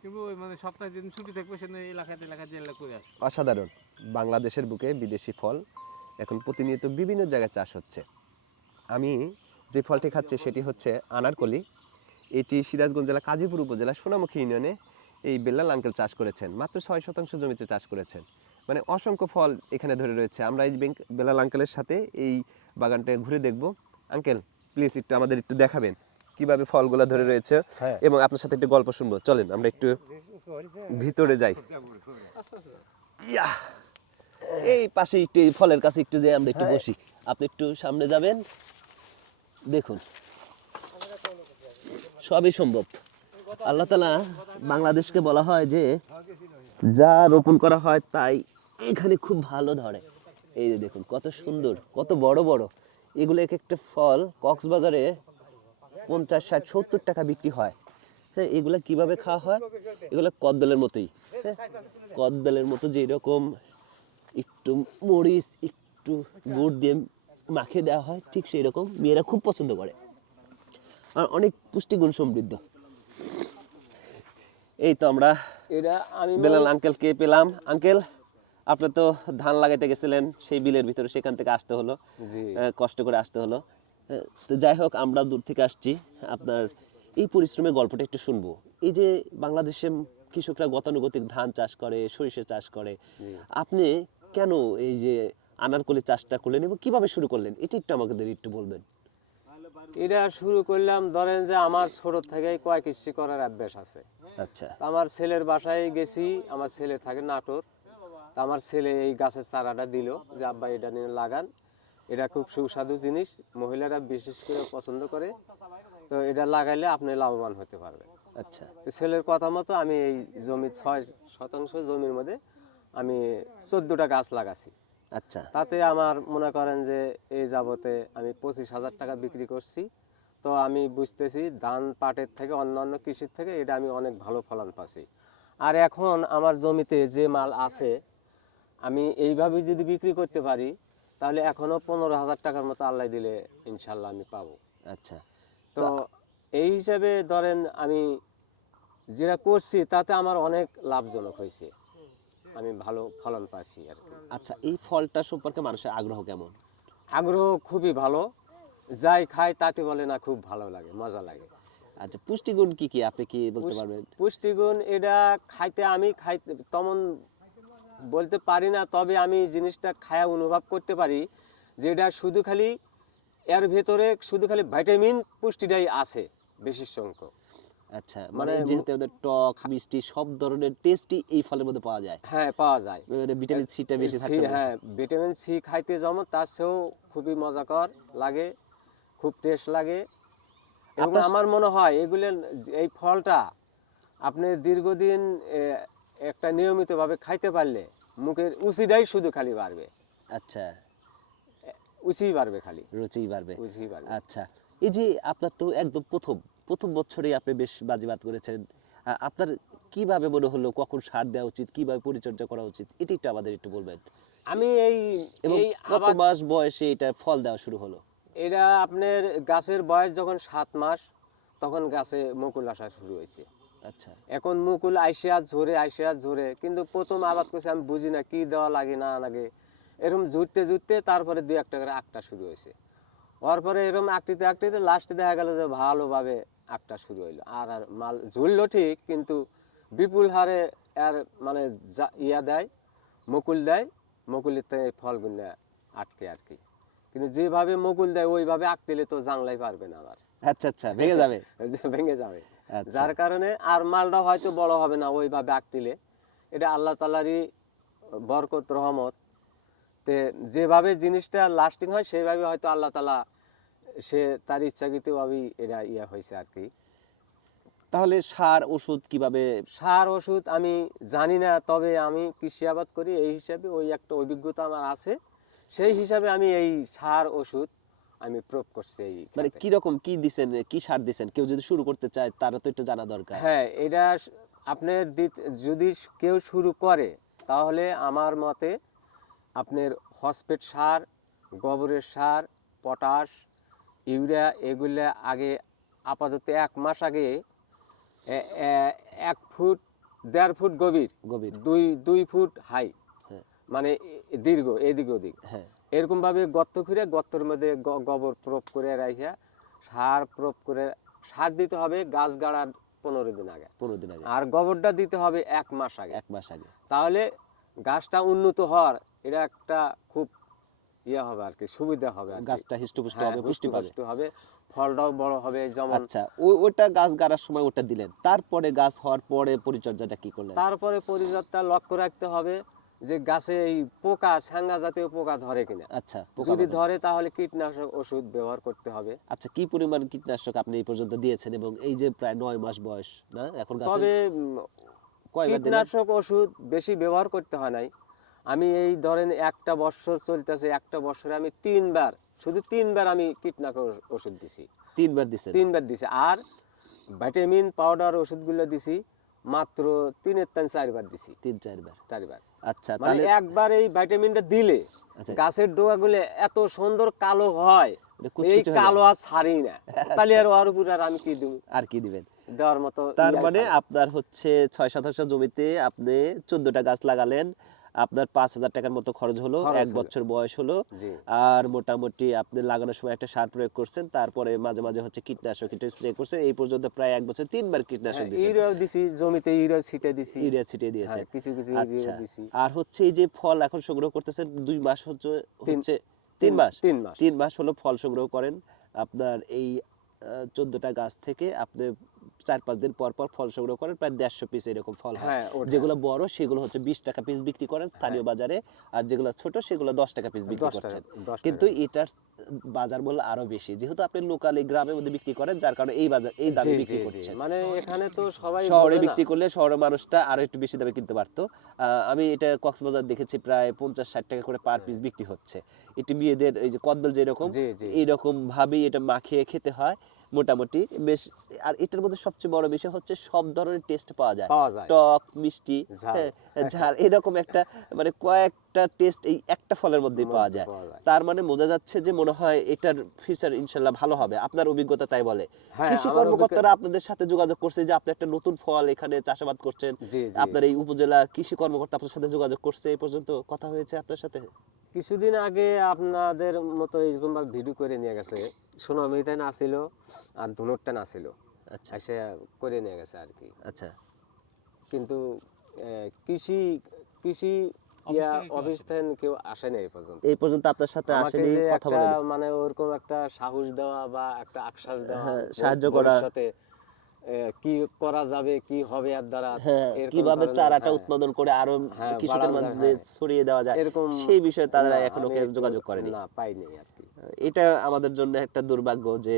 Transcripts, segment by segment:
কিন্তু ওই মানে সপ্তাহে দিন ছুটি থাকবে সেদিন এলাকাতে জেলা করে আসে। অসাধারণ। বাংলাদেশের বুকে বিদেশি ফল এখন প্রতিনিয়ত বিভিন্ন জায়গায় চাষ হচ্ছে। আমি যে ফলটি খাচ্ছি সেটি হচ্ছে আনারকলি। এটি সিরাজগঞ্জ জেলা কাজীপুর উপজেলা সোনামুখী ইউনিয়নে এই বেল্লাল আঙ্কেল চাষ করেছেন, মাত্র 6% জমিতে চাষ করেছেন। মানে অসংখ্য ফল এখানে ধরে রয়েছে। আমরা এই বেল্লাল আঙ্কেলের সাথে এই বাগানটা ঘুরে দেখব। আঙ্কেল প্লিজ একটু আমাদের একটু দেখাবেন কিভাবে ফলগুলো ধরে রয়েছে, এবং আপনার সাথে একটু গল্প শুনবো। চলেন আমরা একটু ভিতরে যাই। ইয়া, এই পাশে একটু এই ফলের কাছে একটু যে আমরা একটু বসি। আপনি একটু সামনে যাবেন, দেখুন সবই সম্ভব। আল্লাহ তাআলা বাংলাদেশকে বলা হয় যে যা রোপণ করা হয় তাই এখানে খুব ভালো ধরে। এই যে দেখুন কত সুন্দর, কত বড় বড় এগুলো। এক একটা ফল কক্সবাজারে 50, 60, 70 টাকা বিক্রি হয়। হ্যাঁ, এগুলা কিভাবে খাওয়া হয়? এগুলো কদবেলের মতোই। হ্যাঁ, কদবেলের মতো যেরকম একটু মরিচ একটু গুড় দিয়ে মাখিয়ে দেওয়া হয়, ঠিক সেই রকম মেয়েরা খুব পছন্দ করে, আর অনেক পুষ্টিগুণ সমৃদ্ধ। এই তো আমরা বেলাল আঙ্কেলকে পেলাম। আঙ্কেল, আপনি তো ধান লাগাইতে গেছিলেন সেই বিলের ভিতরে, সেখান থেকে আসতে হলো, কষ্ট করে আসতে হলো। তো যাই হোক, আমরা দূর থেকে আসছি। আপনার এই পরিশ্রমের গল্পটা একটু শুনবো। এই যে বাংলাদেশে কৃষকরা গতানুগতিক ধান চাষ করে, সরিষা চাষ করে, আপনি কেন এই যে আনারকলি চাষটা করলেন এবং কিভাবে শুরু করলেন, এটা একটু আমাদের একটু বলবেন। এটা শুরু করলাম, ধরেন যে আমার ছোট থেকেই কয় কৃষি করার অভ্যাস আছে। আচ্ছা তো আমার ছেলের বাসায় গেছি, আমার ছেলে থাকে নাটোর। তা আমার ছেলে এই গাছের চারাটা দিল যে আব্বা এটা নিয়ে লাগান, এটা খুব সুস্বাদু জিনিস, মহিলারা বিশেষ করে পছন্দ করে, তো এটা লাগাইলে আপনি লাভবান হতে পারবেন। আচ্ছা তো ছেলের কথা মতো আমি এই জমি 6% জমির মধ্যে আমি 14টা গাছ লাগাছি। আচ্ছা তাতে আমার মনে করেন যে এই যাবতে আমি 25,000 টাকা বিক্রি করছি। তো আমি বুঝতেছি ধান পাটের থেকে অন্যান্য কৃষির থেকে এটা আমি অনেক ভালো ফলন পাচ্ছি। আর এখন আমার জমিতে যে মাল আছে, আমি এইভাবে যদি বিক্রি করতে পারি তাহলে এখনো 15,000 টাকার মতো আল্লাহ দিলে ইনশাল্লাহ আমি পাবো। আচ্ছা তো এই হিসাবে ধরেন আমি যেটা করছি তাতে আমার অনেক লাভজনক হয়েছে, আমি ভালো ফলন পাচ্ছি আর কি। আচ্ছা, এই ফলটা সম্পর্কে মানুষের আগ্রহ কেমন? আগ্রহ খুবই ভালো, যাই খায় তাতে বলে না খুব ভালো লাগে, মজা লাগে। আচ্ছা, পুষ্টিগুণ কি কি আপনি কি বলতে পারবেন? পুষ্টিগুণ এটা খাইতে আমি খাইতে তেমন বলতে পারি না, তবে আমি জিনিসটা খায়া অনুভব করতে পারি যে এটা শুধু খালি এর ভেতরে শুধু খালি ভিটামিন পুষ্টিটাই আছে বেশি সংখ্যক। আচ্ছা, মানে যেহেতু ওদের টক মিষ্টি সব ধরনের টেস্টই এই ফলের মধ্যে পাওয়া যায়। হ্যাঁ, পাওয়া যায়। ভিটামিন সিটা বেশি থাকে। হ্যাঁ, ভিটামিন সি খাইতে যেমন তার চেয়েও খুবই মজাকর লাগে, খুব টেস্ট লাগে। এবং আমার মনে হয় এগুলো, এই ফলটা আপনি দীর্ঘদিন একটা নিয়মিতভাবে খাইতে পারলে মুখের উচিটাই শুধু খালি বাড়বে। আচ্ছা, উচিই বাড়বে, খালি রুচি বাড়বে। উচিই বাড়বে। আচ্ছা, এই যে আপনার তো একদম প্রথম বছরেই আপনি বেশ বাজিবাদ করেছেন। আপনার কিভাবে মনে হলো কখন সার দেওয়া উচিত, কিভাবে পরিচর্যা করা উচিত, এটি একটু আমাদের একটু বলবেন। আমি এই এবং এই কত মাস বয়সে এটা ফল দেওয়া শুরু হলো? এটা আপনার গাছের বয়স যখন 7 মাস তখন গাছে মুকুল আসা শুরু হয়েছে। আচ্ছা এখন মুকুল আইসিয়া ঝরে, কিন্তু প্রথম আবাদ করছে আমি বুঝি না কি দেওয়া লাগে না লাগে, এরকম জুড়তে তারপরে 2-1টা করে আঁকটা শুরু হয়েছে। হওয়ার পরে এরকম আঁকতে লাস্টে দেখা গেল যে ভালোভাবে আঁকটা শুরু হইলো। আর মাল ঝুললো ঠিক, কিন্তু বিপুল হারে আর মানে দেয়, মুকুল দেয়, মুকুলের থেকে ফলগুলো আটকে আর কি। কিন্তু যেভাবে মুকুল দেয় ওইভাবে আঁকতেলে তো জানলাই পারবে না আবার। আচ্ছা আচ্ছা, ভেঙে যাবে। ভেঙে যাবে, আচ্ছা। যার কারণে আর মালটা হয়তো বড় হবে না ওইভাবে আঁকতিলে। এটা আল্লাহ তাআলারই বরকত রহমত। তে যেভাবে জিনিসটা লাস্টিং হয় সেইভাবে হয়তো আল্লাহ তাআলা সে তার ইচ্ছাকৃতভাবেই এটা হয়েছে আর কি। তাহলে সার ওষুধ কিভাবে? সার ওষুধ আমি জানি না, তবে আমি কৃষি আবাদ করি এই হিসাবে ওই একটা অভিজ্ঞতা আমার আছে, সেই হিসাবে আমি এই সার ওষুধ আমি প্রয়োগ করছি এই মানে ক্ষেতে। কি রকম কি দিছেন, কি সার দিছেন? কেউ যদি শুরু করতে চায় তারও তো একটু জানা দরকার। হ্যাঁ, এটা আপনি যদি কেউ শুরু করে তাহলে আমার মতে আপনার ফসফেট সার, গোবরের সার, পটাশ, ইউরিয়া এগুলো আগে আপাতত 1 মাস আগে 1 ফুট 1.5 ফুট গভীর, গভীর, 2 ফুট হাই, হ্যাঁ। মানে দীর্ঘ এদিক ওদিক, হ্যাঁ, এরকম ভাবে গর্ত করে গর্তের মধ্যে গোবর প্রয়োগ করে রাখিয়া সার প্রয়োগ করে, সার দিতে হবে গাছ গাড়ার 15 দিন আগে, 15 দিন আগে, আর গোবরটা দিতে হবে 1 মাস আগে। 1 মাস আগে। তাহলে গাছটা উন্নত হওয়ার এটা একটা খুব ইয়ে হবে আর কি, সুবিধা হবে আর কি। গাছটা হিষ্টপুষ্ট হ্যাঁ, হবে, পুষ্টি পাবে। হুষ্টপুষ্ট হবে, ফলটাও বড় হবে। যেমন আচ্ছা, ওটা গাছ গাড়ার সময় ওটা দিলেন, তারপরে গাছ হওয়ার পরে পরিচর্যাটা কি করলেন? তারপরে পরিচর্যা লক্ষ্য রাখতে হবে যে গাছে এই পোকা, ছাঙ্গা জাতীয় পোকা ধরে কিনা। আচ্ছা, পোকা যদি বাধা। ধরে তাহলে কীটনাশক ওষুধ ব্যবহার করতে হবে। আচ্ছা, কি পরিমাণ কীটনাশক আপনি এই পর্যন্ত দিয়েছেন, এবং এই যে প্রায় 9 মাস বয়স না এখন গাছের, তবে কয়বার দিলেন? কীটনাশক ওষুধ বেশি ব্যবহার করতে হয় নাই। আমি এই ধরেন একটা বছর চলতেছে, একটা বছরে আমি 3বার, শুধু 3বার আমি কীটনাশক ওষুধ দিছি। 3বার দিছেন? 3বার দিছি। আর ভিটামিন পাউডার ওষুধগুলো দিছি মাত্র 4বার দিছি। 3-4 বার। 4বার। আচ্ছা, মানে তাহলে একবার এই ভিটামিনটা দিলে আচ্ছা, গাছের ডোকাগুলো এত সুন্দর কালো হয়, এটা এই কুচকুচে হয়ে কালো যায়। আর ছাড়ি না। তাহলে আর ওর উপর আর আমি কি দেব? আর কি দিবেন? দেওয়ার মতো তার ইয়াই মানে থাকে। আপনার হচ্ছে 6 শতাংশ জমিতে আপনি 14টা গাছ লাগালেন, আপনার 5,000 টাকার মতো খরচ হলো, খরচ 1 হলো। বছর বয়স হলো। জি। আর মোটামুটি আপনি লাগানোর সময় একটা সার প্রয়োগ করছেন, তারপরে মাঝে মাঝে হচ্ছে কীটনাশক এটা স্প্রে করছেন, এই পর্যন্ত প্রায় 1 বছর 3বার কীটনাশক দিয়েছেন, ইউরিয়া দিছি, জমিতে ইউরিয়া ছিটে দিছি। ইউরিয়া ছিটিয়ে দিয়েছেন। হ্যাঁ, কিছু কিছু আচ্ছা, ইউরিয়া দিছি। আর হচ্ছে এই যে ফল এখন সংগ্রহ করতেছেন 2 মাস হচ্ছে, তিন- 3 মাস, 3 মাস। 3 মাস হলো ফল সংগ্রহ করেন। আপনার এই 14টা গাছ থেকে আপনি 4-5 দিন পর পর ফল সংগ্রহ করেন, প্রায় 150 পিস এরকম ফল হয়। হ্যাঁ, ওটা। যেগুলো বড় সেগুলো হচ্ছে 20 টাকা পিস বিক্রি করেন স্থানীয় বাজারে, আর যেগুলো ছোট সেগুলো 10 টাকা পিস বিক্রি 10 টাকা, করছেন। 10 টাকা কিন্তু piece। এটার বাজার মূল্য আরো বেশি, যেহেতু আপনি লোকাল এই গ্রামের মধ্যে বিক্রি করেন, যার কারণে এই বাজার এই দামে জি, বিক্রি জি, জি। করছেন। মানে এখানে তো সবাই শহরে বোঝে না। বিক্রি করলে শহরের মানুষটা আরো একটু বেশি দামে কিনতে পারতো। আমি এটা কক্সবাজার দেখেছি প্রায় 50-60 টাকা করে পার পিস বিক্রি হচ্ছে। এটি মেয়েদের এই যে কদবেল যেরকম, জি, জি। এইরকম ভাবেই এটা মাখিয়ে খেতে হয় মোটামুটি বেশ। আর এটার মধ্যে সবচেয়ে বড় বিষয় হচ্ছে সব ধরনের টেস্ট পাওয়া যায়, পাওয়া যায়। টক, মিষ্টি, ঝাল। হ্যাঁ, ঝাল, এরকম একটা মানে কয়েকটা টেস্ট এই একটা ফলের মধ্যেই পাওয়া যায়। তার মানে বোঝা যাচ্ছে যে মনে হয় এটার ফিউচার ইনশাল্লাহ ভালো হবে, আপনার অভিজ্ঞতা তাই বলে। হ্যাঁ, কৃষি আমার কর্মকর্তারা আপনাদের সাথে যোগাযোগ করছে যে আপনি একটা নতুন ফল এখানে চাষাবাদ করছেন, জি, জি। আপনার এই উপজেলা কৃষি কর্মকর্তা আপনার সাথে যোগাযোগ করছে, এই পর্যন্ত কথা হয়েছে আপনার সাথে? কিছুদিন আগে আপনাদের মতো এরকম ভাবে ভিডিও করে নিয়ে গেছে, সোনামিতে না ছিল আর ধনুরটা না ছিল, আচ্ছা, এসে করে নিয়ে গেছে আর কি। আচ্ছা, কিন্তু কৃষি কৃষি ইয়া অফিস থেকে কেউ আসে না এই পর্যন্ত। এই পর্যন্ত আপনার সাথে আমাকে আসেনি, যে কথা একটা বলেনি? মানে ওরকম একটা সাহস দেওয়া বা একটা আশ্বাস দেওয়া, হ্যাঁ, সাহায্য করা। ভবিষ্যতে কি করা যাবে, কি হবে এর দ্বারা, হ্যাঁ, এরকম কিভাবে ধরনের, চারাটা হ্যাঁ, উৎপাদন করে আরো হ্যাঁ, কৃষকের বাড়ানো মাঝে যায়, হ্যাঁ। ছড়িয়ে দেওয়া যায়, এরকম সেই বিষয়ে তারা না, এখনো আমি কেউ একটু যোগাযোগ করেনি। না পাইনি আর কি। এটা আমাদের জন্য একটা দুর্ভাগ্য যে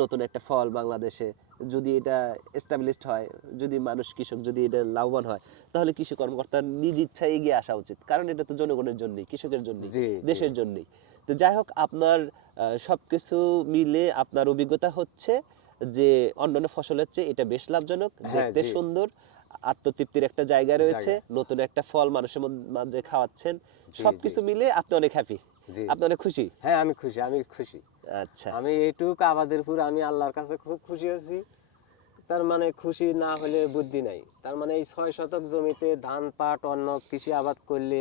নতুন একটা ফল বাংলাদেশে যদি এটা এস্টাবলিশড হয়, যদি মানুষ কৃষক যদি এটা লাভবান হয়, তাহলে কৃষি কর্মকর্তার নিজ ইচ্ছায় এগিয়ে আসা উচিত, কারণ এটা তো জনগণের জন্যই, কৃষকের জন্যই, জি, জি। দেশের জন্যই। তো যাই হোক, আপনার সবকিছু মিলে আপনার অভিজ্ঞতা হচ্ছে যে অন্যান্য ফসলের চেয়ে এটা বেশ লাভজনক, হ্যাঁ, দেখতে জি। সুন্দর, আত্মতৃপ্তির একটা জায়গা রয়েছে, জায়গা। নতুন একটা ফল মানুষের মাঝে খাওয়াচ্ছেন, জি, সবকিছু মিলে আপনি অনেক হ্যাপি, জি। আপনি অনেক খুশি। হ্যাঁ, আমি খুশি, আমি খুশি। আচ্ছা, আমি এইটুক আবাদের পুরো আমি আল্লাহর কাছে খুব খুশি আছি। তার মানে খুশি না হলে বুদ্ধি নাই। তার মানে এই 6 শতক জমিতে ধান, পাট, অন্য কৃষি আবাদ করলে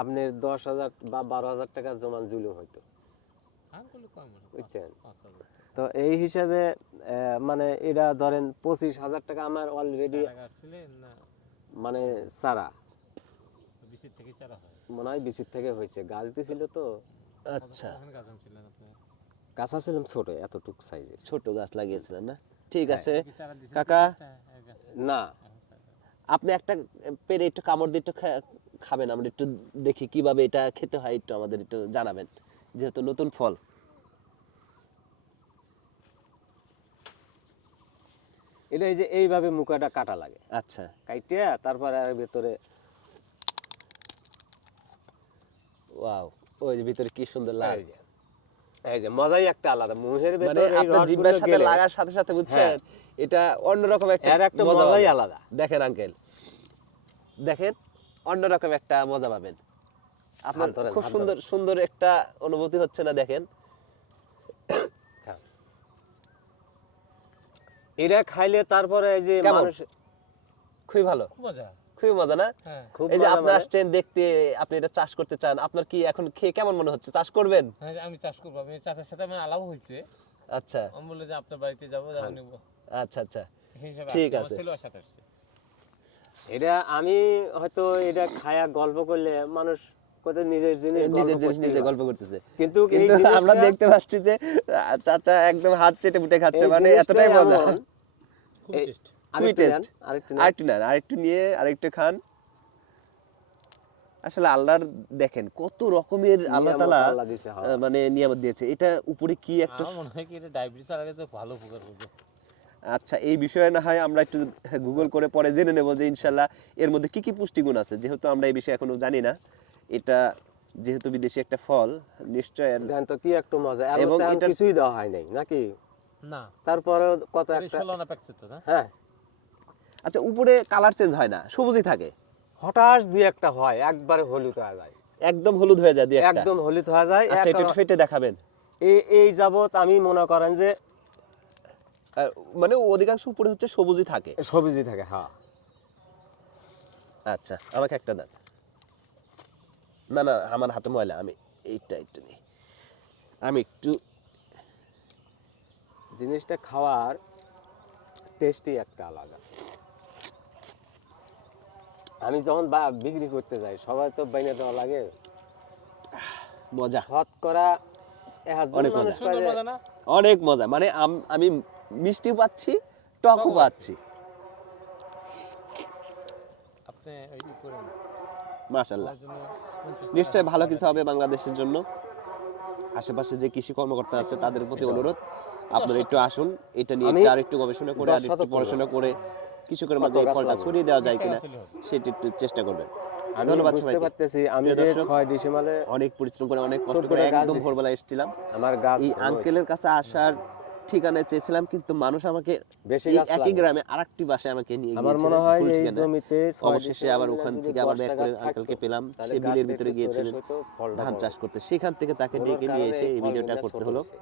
আপনার 10,000 বা 12,000 টাকা জমান জুলুম হইতো, বুঝছেন? তো এই হিসাবে মানে এটা ধরেন 25,000 টাকা আমার অলরেডি মানে চারা মনে হয় বিচির থেকে হয়েছে, গাছ দিছিল তো, আচ্ছা, গাছ ছিলাম ছোট এতটুক সাইজের। ছোট গাছ লাগিয়েছিলেন না? ঠিক হ্যাঁ। আছে কাকা, না, আপনি একটা পেরে একটু কামড় দিয়ে একটু খাবেন, আমরা একটু দেখি কিভাবে এটা খেতে হয়, একটু আমাদের একটু জানাবেন, যেহেতু নতুন ফল। এটা এই যে এইভাবে মুখাটা কাটা লাগে, আচ্ছা, কাইটিয়া তারপরে আর ভেতরে ওয়াও, ওই যে ভিতরে কি সুন্দর লাল, এই যে, এই যে মজাই একটা আলাদা মুখের মানে ভেতরে এই আপনার জিভের রসগুলো সাথে গেলে লাগার সাথে সাথে বুঝছেন হ্যাঁ। এটা অন্যরকম একটা এর একটা মজা মজাই পাবেন। আলাদা। দেখেন আঙ্কেল, দেখেন অন্যরকম একটা মজা পাবেন আপনার, হাত ধরেন, খুব হাত সুন্দর সুন্দর একটা অনুভূতি হচ্ছে না? দেখেন এটা খাইলে তারপরে এই যে কেমন? মানুষ খুবই ভালো, খুব মজা। খুবই মজা না? হ্যাঁ খুব এই যে মজা আপনি মানে- আসছেন দেখতে, আপনি এটা চাষ করতে চান, আপনার কি এখন খেয়ে কেমন মনে হচ্ছে? চাষ করবেন? হ্যাঁ আমি চাষ করবো, আমি চাচার সাথে আমার আলাপ হয়েছে, আচ্ছা আমি বললে যে আপনার বাড়িতে যাবো, যাবো নিবো, আচ্ছা আচ্ছা, সেই হিসাবে ঠিক আসছি, আমার আছে। ছেলেও সাথে আসছে। এটা আমি হয়তো এটা খায়া গল্প করলে মানুষ কোথায় নিজের জিনিস নিজের গল্প জিনিস করতেই নিজে পারে। গল্প করতেছে, কিন্তু এই কিন্তু আমরা জিনিসটা- দেখতে পাচ্ছি যে চাচা একদম হাত চেটে পুটে খাচ্ছে, এই মানে জিনিসটা এতটাই মজা। এমন, খুব এই- টেস্ট। খুবই আরেকটু টেস্ট। নেন, আরেকটু নেন। আরেকটু নেন, আরেকটু নিয়ে আরেকটু খান। আসলে আল্লাহর দেখেন কত রকমের আল্লাহ নিয়ামত তাআলা আল্লাহ দিছে, হ্যাঁ। মানে নিয়ামত দিয়েছে। এটা উপরে কি একটা আমার মনে হয় কি এটা ডায়াবেটিস আগে তো ভালো উপকার করবে। আচ্ছা, এই বিষয়ে না হয় আমরা একটু গুগল করে পরে জেনে নেব যে ইনশাল্লাহ এর মধ্যে কি কি পুষ্টিগুণ আছে, যেহেতু আমরা এই বিষয়ে এখনো জানি না। এটা যেহেতু বিদেশি একটা ফল, নিশ্চয় দেন তো কি একটু মজা, এবং এবং এটা এটার- কিছুই দেওয়া হয় নাই নাকি? না তারপরে কত এটা একটা, 16 আনা প্যাকেট তো না? হ্যাঁ আচ্ছা উপরে কালার চেঞ্জ হয় না, সবুজই থাকে, হঠাৎ দুই একটা হয়, একবারে হলুদ হয়ে যায়, একদম হলুদ হয়ে যায় দুই একটা। একদম হলুদ হয়ে যায়। আচ্ছা এটা একটু ফেটে দেখাবেন। এই যাবত আমি মনে করেন যে মানে অধিকাংশ উপরে হচ্ছে সবুজই থাকে। সবুজই থাকে, হ্যাঁ। আচ্ছা আমাকে একটা দেন। না না আমার হাতে ময়লা, আমি এইটা একটু নিই, আমি একটু জিনিসটা খাওয়ার টেস্টই একটা আলাদা। আমি যখন বিক্রি করতে যাই, সবাই তো বাইনে দেওয়া লাগে, মজা, শতকরা অনেক মজা। সুন্দর মজা না? অনেক মজা, মানে আমি মিষ্টিও পাচ্ছি, টকও টকও পাচ্ছি। আপনি ওই ই করেন, মাশাআল্লাহ, তার জন্য 50 টাকা নিশ্চয়ই ভালো কিছু হবে বাংলাদেশের জন্য। আশেপাশে যে কৃষি কর্মকর্তা আছে তাদের প্রতি অনুরোধ, আপনারা একটু আসুন, এটা নিয়ে আমি একটু আরেকটু গবেষণা করে 10 আর একটু শতক পড়াশোনা করে কৃষকের মাঝে কত এই গাছ ফলটা লাগাবো? ছড়িয়ে দেওয়া যায় 20 কিনা টাকা ছিল হবে। সেটি একটু চেষ্টা করবেন। আমি ধন্যবাদ বুঝতে সবাইকে। পারতেছি, আমি প্রিয় যে দর্শক, 6 ডিসেম্বরে অনেক পরিশ্রম করে অনেক কষ্ট করে করে গাছ একদম দিছি। ভোরবেলা এসেছিলাম। আমার গাছ এই হয়েছে। আঙ্কেলের কাছে আসার ঠিকানায় চেয়েছিলাম, কিন্তু মানুষ আমাকে বেশি এই গাছ একই লাগবে। গ্রামে আরেকটি বাসায় আমাকে নিয়ে আমার গিয়েছিলেন, মনে হয় ভুল এই ঠিকানায়। জমিতে 6 অবশেষে আবার ডিসেম্বরে ওখান যদি থেকে আবার 10টা ব্যাক করে গাছ আঙ্কেলকে থাকতো, পেলাম, তাহলে সে বিলের গাছটা ভিতরে একটু গিয়েছিলেন চড়ে হতো, ফলটা ধান বড় চাষ হতো। করতে, সেখান থেকে তাকে কোনো ডেকে নিয়ে কারণে এসে এই এই ভিডিওটা ফলগুলো করতে ছোট হলো। হয়েছে।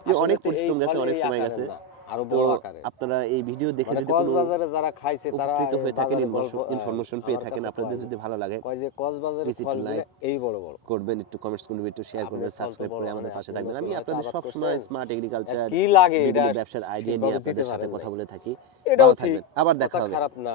যে আসলে অনেক তো এই পরিশ্রম গেছে, ফল অনেক এই সময় আকারের গেছে। না, আরো তো বড় আকারে। আপনারা এই ভিডিও দেখে মানে যদি কোনো কক্সবাজারে যারা খাইছে তারা উপকৃত এই হয়ে থাকেন, বাজারে গল্প, ইনফরমেশন পেয়ে আমার থাকেন, কাছে আপনাদের কয় যদি ভালো লাগে কয় যে কক্সবাজারের Please একটু ফলগুলো like এই বড় বড়। করবেন, একটু কমেন্টস করবেন, একটু শেয়ার আপনি করবেন, ফল তো সাবস্ক্রাইব করে বড় আমাদের মানে পাশে আপনি থাকবেন। নতুন আমি হয়তো আপনাদের আবাদ সব সময় করছেন। স্মার্ট এগ্রিকালচার কি লাগে এটা বিভিন্ন ব্যবসার আইডিয়া নিয়ে ঠিকভাবে দিতে আপনাদের সাথে পারেন কথা নাই। বলে থাকি। এটাও ভালো ঠিক, থাকবেন, আবার দেখা কথা হবে। খারাপ না।